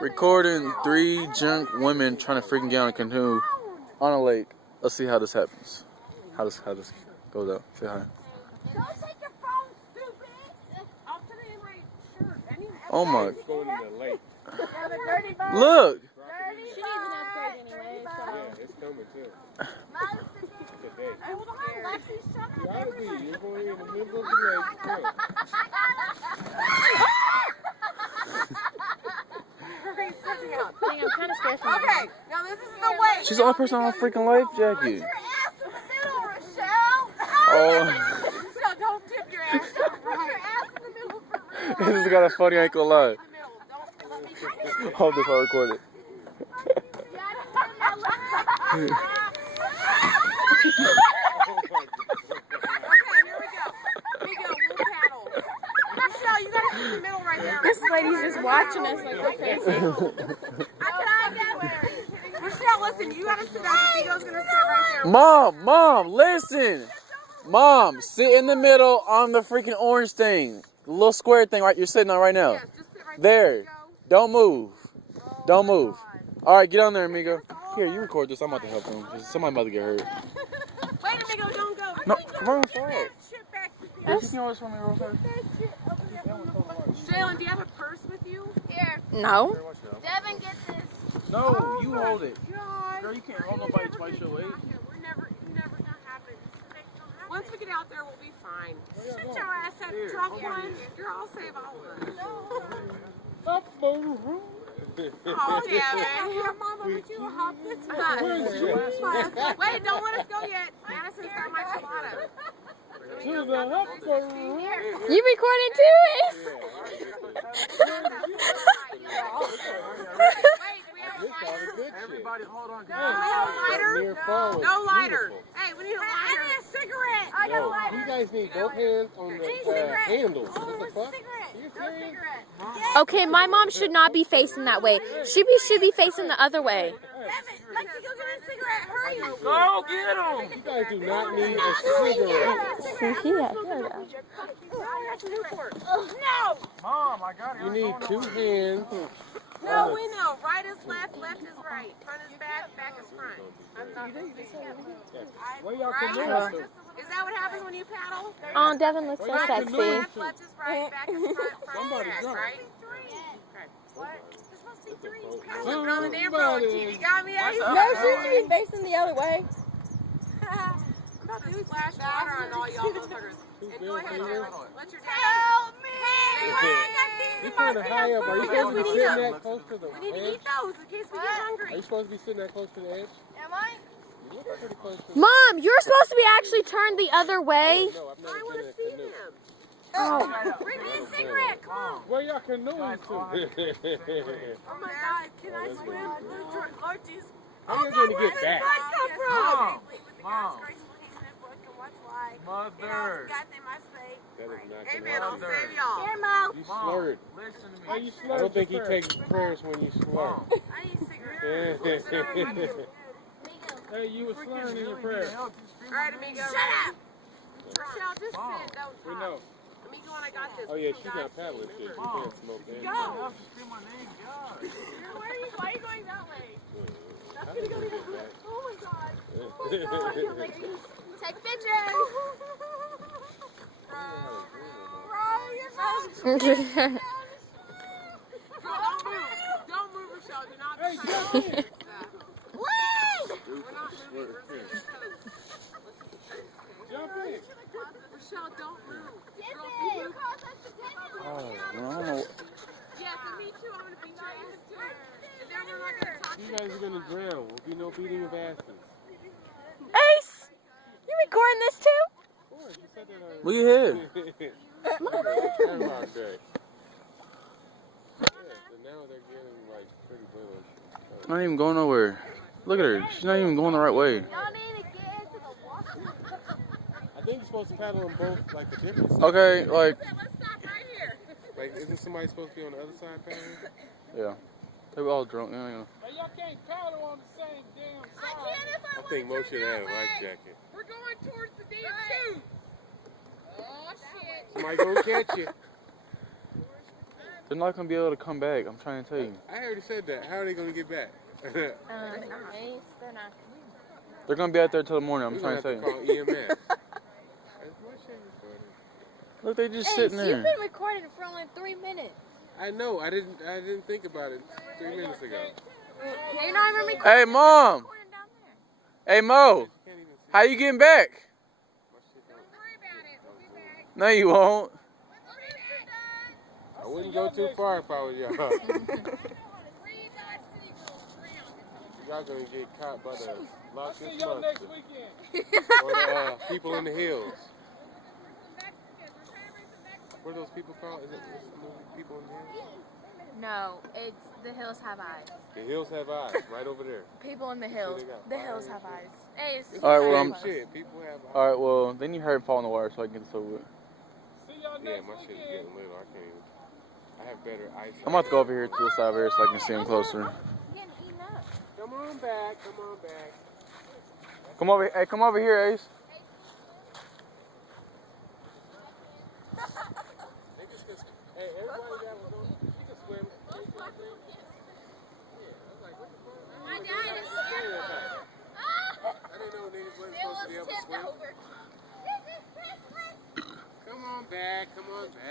Recording 3 drunk women trying to freaking get on a canoe on a lake. Let's see how this happens. How this goes out. Say hi. Don't take your phone, stupid. I'll put it in my shirt. Oh my. Going in the lake. Look. She needs an upgrade anyway. So. Yeah, it's coming too. Today. Hold on, Lexi's shut up. You gotta be. You're going in the middle of the lake. I'm kind of stressed. Okay, now this is the way. She's the only person on a freaking life jacket. Put your ass in the middle, Rochelle. Oh. Rochelle, don't tip your ass. Put your ass in the middle for real. This has got a funny ankle line. Don't Hold this, I'll record it. This lady's just watching us like we're crazy. Rochelle, listen, you gotta sit down. Vigo's gonna sit right there. Mom, listen. Mom, sit in the middle on the freaking orange thing. The little square thing right you're sitting on right now. Yes, just sit right There. Don't move. Oh, Don't move. Alright, get on there, amigo. Here, you record this. I'm about to help them. Somebody about to get hurt. Wait, amigo, don't go. No, come on, forward. Shit back to Yes. You can always for me real fast. Jalen, do you have a purse with you? Here. No. Devin, get this. No, Oh you my hold it. God. Girl, you can't hold nobody twice your weight. We're never gonna happen. Once we get out there, we'll be fine. Sit your ass at the truck one. You're all save all of us. Oh, Devin. Mama, would you hop this one? Wait, don't let us go yet. Madison's got my chilada. You recording too, Ace? Everybody hold on. No lighter. No lighter. Hey, we need a lighter. I need a cigarette. I got a lighter. You guys need both hands on the handle. What the fuck? You serious? Okay, my mom should not be facing that way. She should be facing the other way. Lexi, go get a cigarette. Hurry. Go get him. You guys do not need a cigarette. No. Mom, I got it. You need 2 hands. No, we know. Right is left, left is right. Front is back, back is front. Where y'all Right? canoe? Is that what happens when you paddle? Oh, Devin looks so Right is sexy. left, left is right, back is front, front Somebody is back, drunk. right? What? There's supposed to be 3. Look on the damn road, TV. Got me, Ace? No, she should be facing the other way. I'm about to splash water on all y'all motherfuckers. And go ahead, Devin. Let your dad help me! You're kind of high up. Are you supposed to be sitting that close to the We need to edge? eat those in case we get Are hungry. you supposed to be sitting that close to the edge? Am I? You look pretty close to the Mom, you're supposed to be actually turned the other way. No, I've I never want been to in see a canoe. him. Oh. Bring me a cigarette. Come on. Where y'all canoeing to? Oh my God. Can I swim? Lord Jesus. I'm not going to get back. Come from? Mom. Mother. Mother. That is not Amen. I'll gonna save y'all. Here, Mo. You slurred. Listen to Why me. you slurred? I don't think he takes prayers when you slur. I need cigarettes. Hey, you were slurring in your prayer. All right, amigo. Shut up. Rochelle, just sit. Don't We talk. know. Amigo, and I got this. Oh yeah, she's not paddling shit. You can't smoke that. Go. Why are you going that way? That's gonna go the other way. Oh my God. Take pictures. Don't move. Don't move, Rochelle. Do not try to We're not moving. We're good. Jump in. Rochelle, don't move. Oh, no, I don't know. Yeah, for me too. I'm gonna beat your ass too. And then we're not gonna talk. You guys are going to drown. Will be no beating of asses. Ace, you recording this too? Of course, you said that already. Look at here. Groundhog Day. Yeah, so now they're getting like pretty village. Not even going nowhere. Look at her. She's not even going the right way. Y'all need to get into the water. I think you're supposed to paddle on both, like the different sides. Okay, like, Let's stop right here. Like, isn't somebody supposed to be on the other side paddling? yeah. They were all drunk. Yeah, yeah. But y'all can't paddle on the same damn I side. can't if I I think most should have a way. life jacket. We're going towards the damn tube. Oh shit. Somebody gonna catch you. They're not gonna be able to come back. I'm trying to tell you. I already said that. How are they gonna get back? They're not. They're gonna be out there till the morning. I'm We're trying gonna to have tell to you. call EMS. Is my shit recording? Look, they just Hey, sitting so you've there. been recording for only 3 minutes. I know. I didn't think about it 3 minutes ago. You're not even recording. Hey, Mom. Recording down there. Hey, Mo. Can't even see How you getting back? my shit don't- No, you won't. I wouldn't go too far if I was y'all. Y'all gonna get caught by the I'll Loch see Ness y'all next Monster weekend. or the people in the hills. What are those people called? Is it what's the movie People in the Hills? No, it's The Hills Have Eyes. The hills have eyes, right over there. People in the hills. they got The fire Hills and have shit. eyes. Hey, it's All right, well, Same I'm- shit. People have eyes. All right, well, then you hurry and fall in the water so I can get this over with. See y'all Yeah, next my shit's weekend. getting little. I can't even. I have better eyesight. I'm about to go over here to the side of here so I can see them closer. getting eaten up. Come on back. Come on back. Come over. Hey, come over here, Ace. Niggas can. Hey, everybody that was on. She can swim. Yeah, I was like, what the fuck? My dad is scared. I didn't know niggas wasn't supposed to be able to swim. over. Come on back. Come on back.